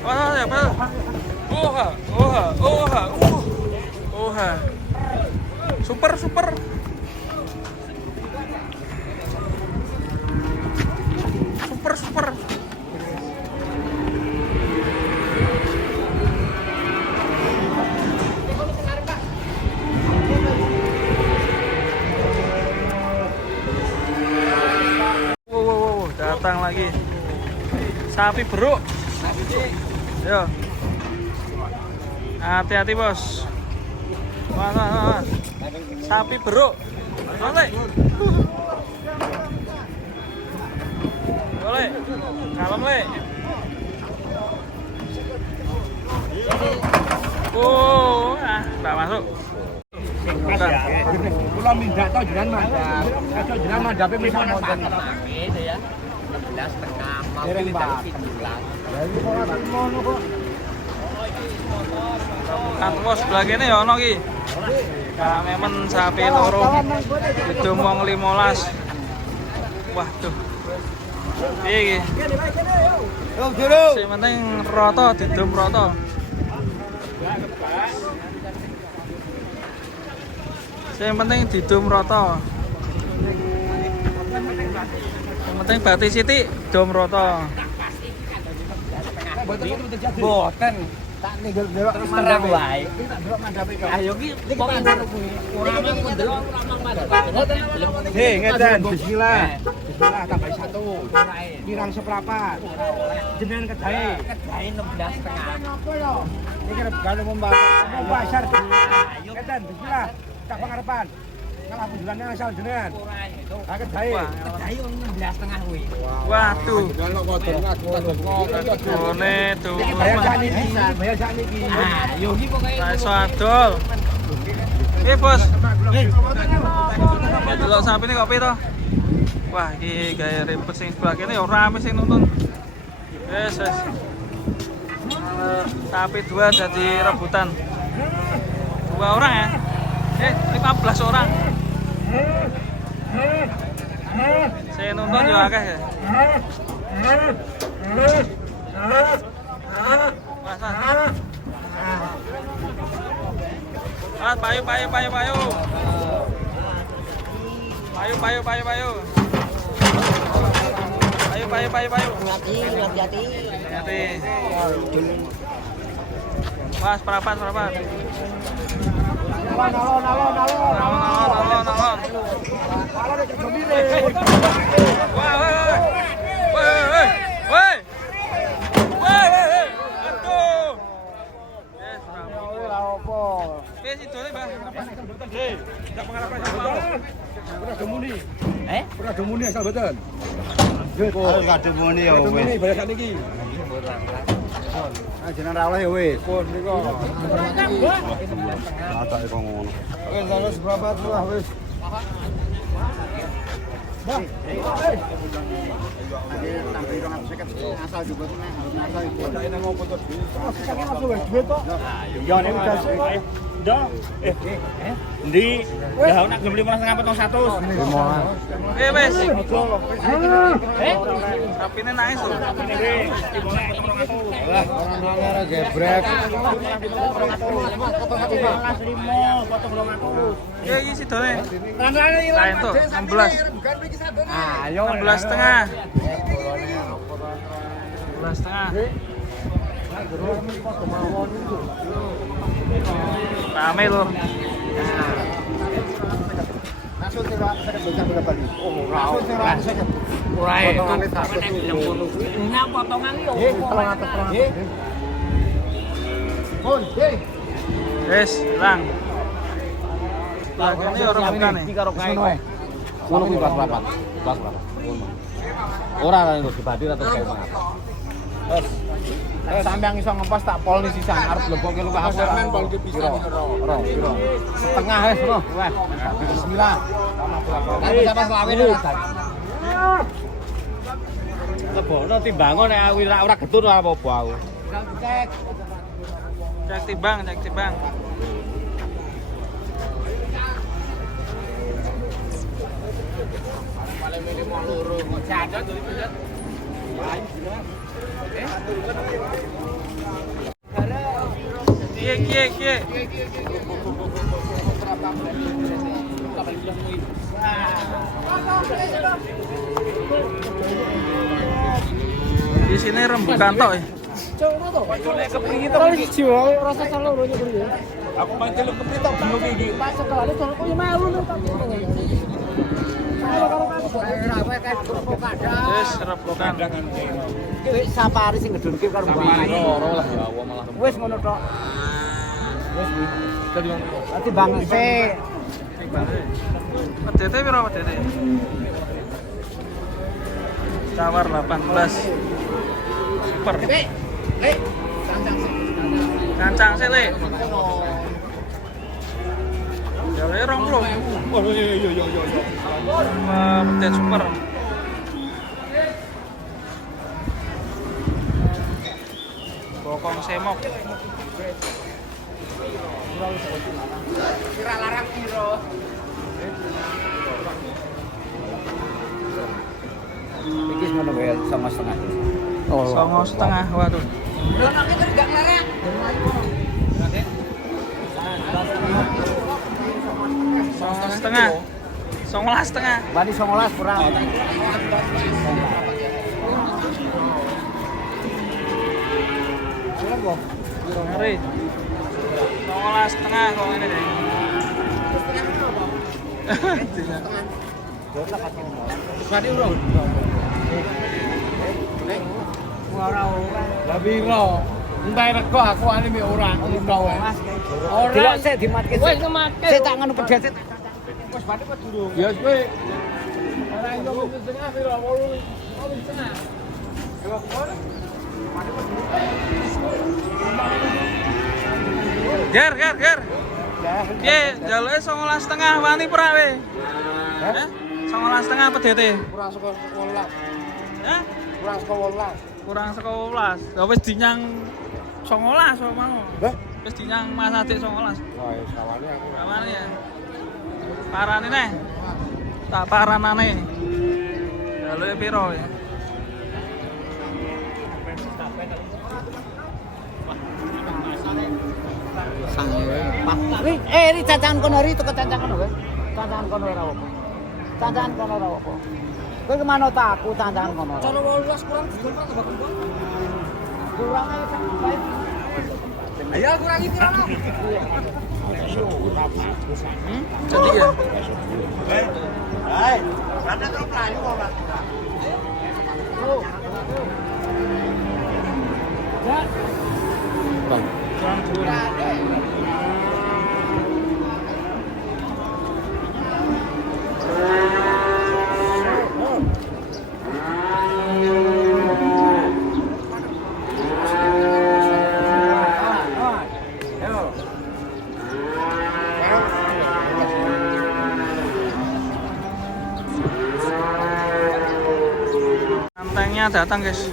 Wah, ya apa? Oha. Super. Super. Wow, datang lagi. Sapi beruk. Yo. Hati-hati, Bos. Wah. Sapi beruk. Boleh. Kalem, Le. Oh, enggak masuk. Kula mindak to jenengan mandap. Aja jenengan mandape misal wonten. Itu ya. 16,5 mau beli dari 17. Lah iki ora ngono kok. Kangkos sebelah kene ya ono ki. Memang sapi loro. Gedung wong 15. Waduh. Piye iki? Yo, Juru. Sing penting rata didum rata. Yang penting didum rata. Yang penting batis sithik dom rata. Boten. Tak ninggal delok Mandap wae. Tak delok mandape kok. Ayo ki kok ngono kuwi. Ora mang ndelok mang mandap. Hei, ngeten. Bismillah. Bismillah tambah 1. Kirang seprapat. Jenengan kedahe. Kedahe 16,5. Napa yo? Iki regane mau pasar. Ngeten, bismillah. Tak pangarepan. Kalau bulannya asal jenengan. Ha kedahe. Kedahe 16,5 kuwi. Waduh. Delok kotor ngaku. One tuh. Bayar sakniki. Ah, yo iki pokoke Saya iso adol. Bos. Delok sapi ini kopi to. Wah, iki gawe ribet sing sebelah kene ya rame sing nonton. Wes. Sapi 2 jadi rebutan. 2 orang ya. 15 orang. Saya nonton juga akeh ya. Mas, payu. Hati. Mas, perapat. Nalon. Woi. Aduh. Yes, rampung. Wis idone, Mbah. Tak pangarepan. Ora demuni. Ora demuni asal boten. Oh, enggak demuni ya wis. Demuni bayar sakniki. Ah jenengan ra oleh ya wis. Pun niku. Atake kok ngono. Wis harus berapa lah wis. Bang. Asal juga asal ibu. Tak enak ngopo to. Asal wis duit to. Ya nek gas. Ndak. Ndi? Ya nak gelem 15,5 100. Wes. Sapine naik to. Lah, orang ora gebrek. Ya iki sidone. Lain to 16. Ayo 16,5. 16,5. Rame lho. Langsung tidak bisa berapa kali? Oh, Ora. Potongane 160. Nah, potongan yo. Pun, hei. Wes, hilang. Lah kene ora bukan nih. Ngono kuwi pas rapat. Ora nggo dibadi atau kayak mana. Sampeyan iso ngepas tak pol ni sisan arep lebokke luka aku. Sampeyan pol ki pisan ora. Setengah wis lho. Wes. Bismillah. Aku sampe selawe lho. Lebono timbangan nek aku ora getun ora apa-apa aku. Cek timbang. Kie. Di sini rembukan tok ya. Aku main celuk keprit tok belum iki. Wis rembukan. Sapari sing ngedunke karo mbak. Loro lah ya Allah malah. Wis ngono tok. Wis iki. Ati bangse. Pedete piro pedete? Tawar 18. Super. Kancang sih, Le. Ya le 20. Oh iya. Wah, pedete super. Bokong semok. Kira larang piro? Iki ngono wae sama setengah. Oh, 9,5. Waduh. Lono iki gak larang. 9,5. 11,5. Bani 19 kurang. Ngeri. 9,5 kok ini deh. Bani urung. Lah piro? Entai rego aku ane ora ngono wae. Delok sik dimatke. Wis ngematke. Sik tak ngono pedes. Wis bani kok durung. Ya kowe. Ora iso setengah piro? 8 setengah. Ger. Piye, jaluke 9,5 wani pra we? Hah? 9,5 pedete. Kurang saka 18. Hah? Kurang saka 18. Kurang saka 12. Lah wis dinyang 19 kok mau. Hah? Wis dinyang Mas Adik 19. Wah, ya sawane aku. Kapan ya? Parane neh. Tak paranane. Jaluke piro ya? Ri cacangan kono ri tuku cacangan kono kowe. Cacangan kono ora apa. Cacangan kono ora apa. Kowe kemana tak aku cacangan kono. Cara 18 kurang dijual tak bakal gua. Kurang ae sampai. Ayo kurangi kurang. Jadi ya. Hai. Ada terus melayu kok, Mas. Ya. Bang. Kurang dulu. Antengnya datang guys.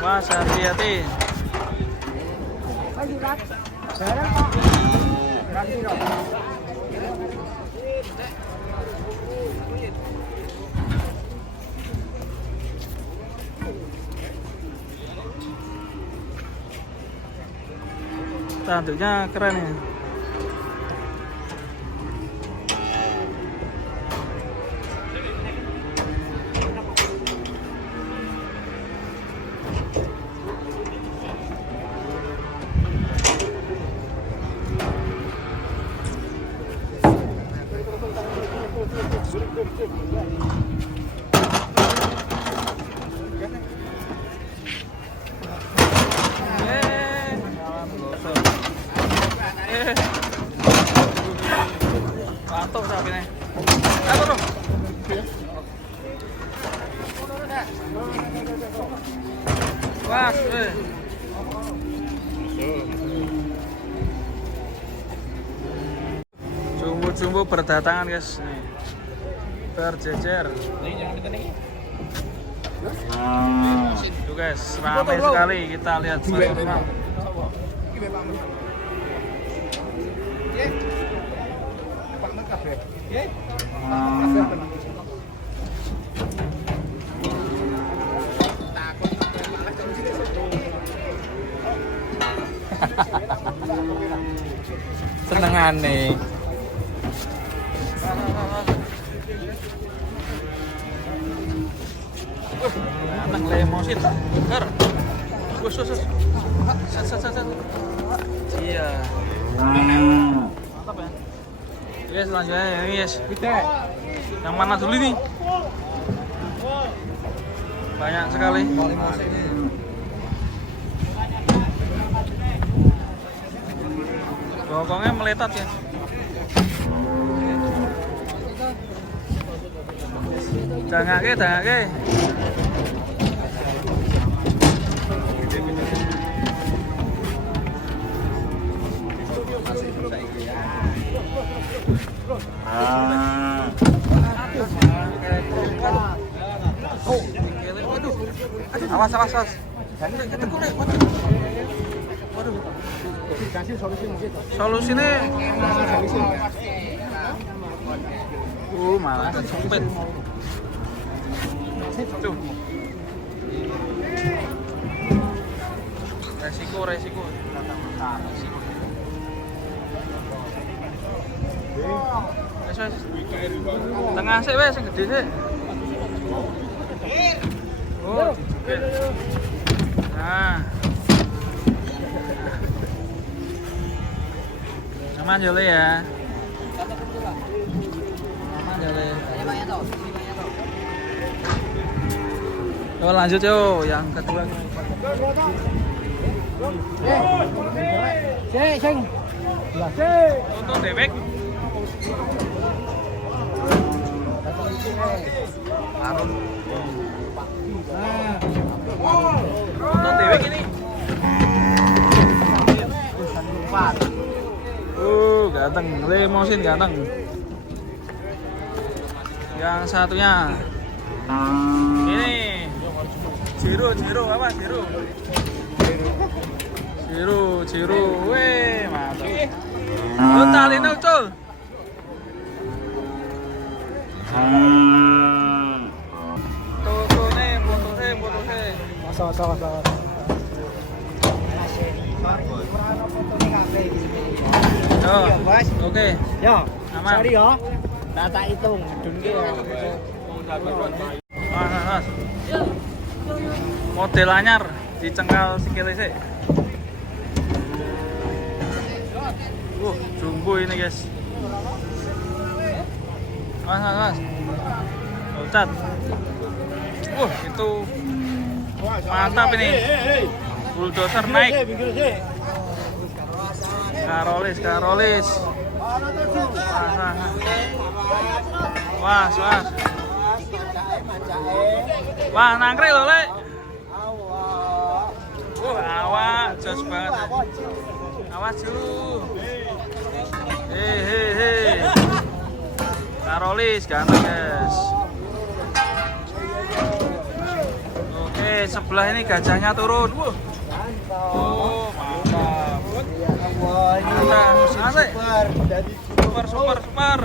Wah, hati-hati. Tanduknya keren ya. Mantap sapi nih. Ayo bro. Wah, Jumbo-jumbo berdatangan guys. Nih. Berjejer. Tuh guys, ramai sekali kita lihat. Senengane. Anak lemosin. Ker. Wes. Sat. Iya. Mantap ya. Yes, selanjutnya ya, yes. Yang mana dulu nih? Banyak sekali. Bokongnya meletat ya. Dangake. Awas. Waduh. Dikasih solusi mungkin. Solusinya malah sempit. Tuh. Resiko. Wes. Tengah sih wes sing gede sih. Oh, dijuket. Nah. Aman jole ya. Aman jole. Yo lanjut yo yang kedua. Sing. Untuk dewek. Untuk dewek ini. Ganteng, lemosin ganteng. Yang satunya ini Jiro apa Jiro? Jiro, weh mantap. Lu talina ucul. Foto-foto. Masa. Oke. Yo, Aman. sorry yo. Tak hitung, dunke ya. Mas. Model anyar dicengkal sikile sik. Jumbo ini guys. Mas. Loncat. Itu mantap ini. Bulldozer naik. Karolis. Was. Wah, nangkring loh, Lek. Awak, jos banget. Awas dulu. Hei. Karolis ganteng, guys. Oke, sebelah ini gajahnya turun. Oh, mantap. Super.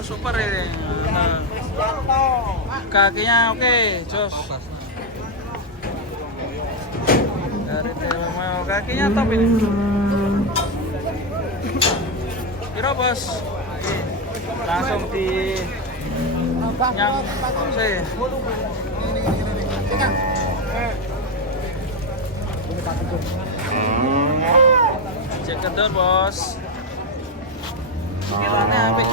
Super ini. Kakinya oke, jos. Dari Telmo, kakinya top ini. Kira bos. Langsung di yang saya. Cek kendor bos. Kilangnya apik.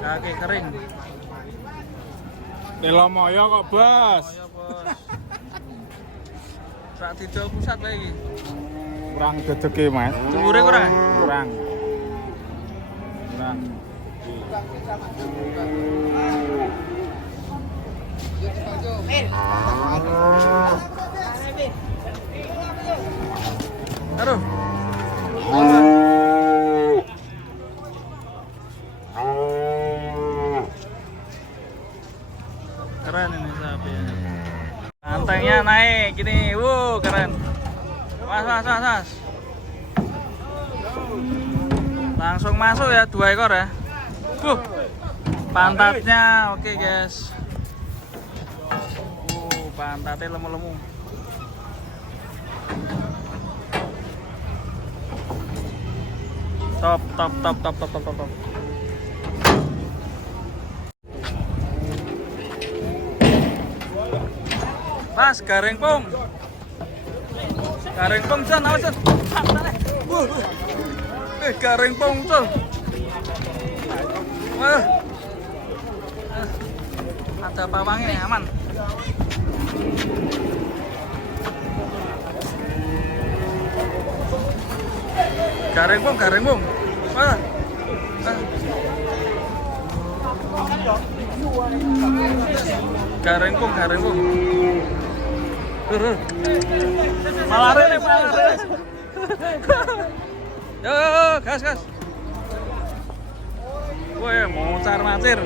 Kaki kering. Telomoyo kok, Bos. Rak didol pusat lagi. Kurang gedege, Mas. Cembure kurang? Kurang. Aduh. Keren ini sapi. Antengnya naik gini. Keren. Mas. Langsung masuk ya 2 ekor ya. Pantatnya oke guys. Pantatnya lemu-lemu. Top. Mas, garing pung. Garing pung Jan, awas Jan. Garing pung Jan. Wah. Ada pawangnya aman. Garing pung. Wah. Garing pung. Malare. Yo, gas. Woi, moncar macir.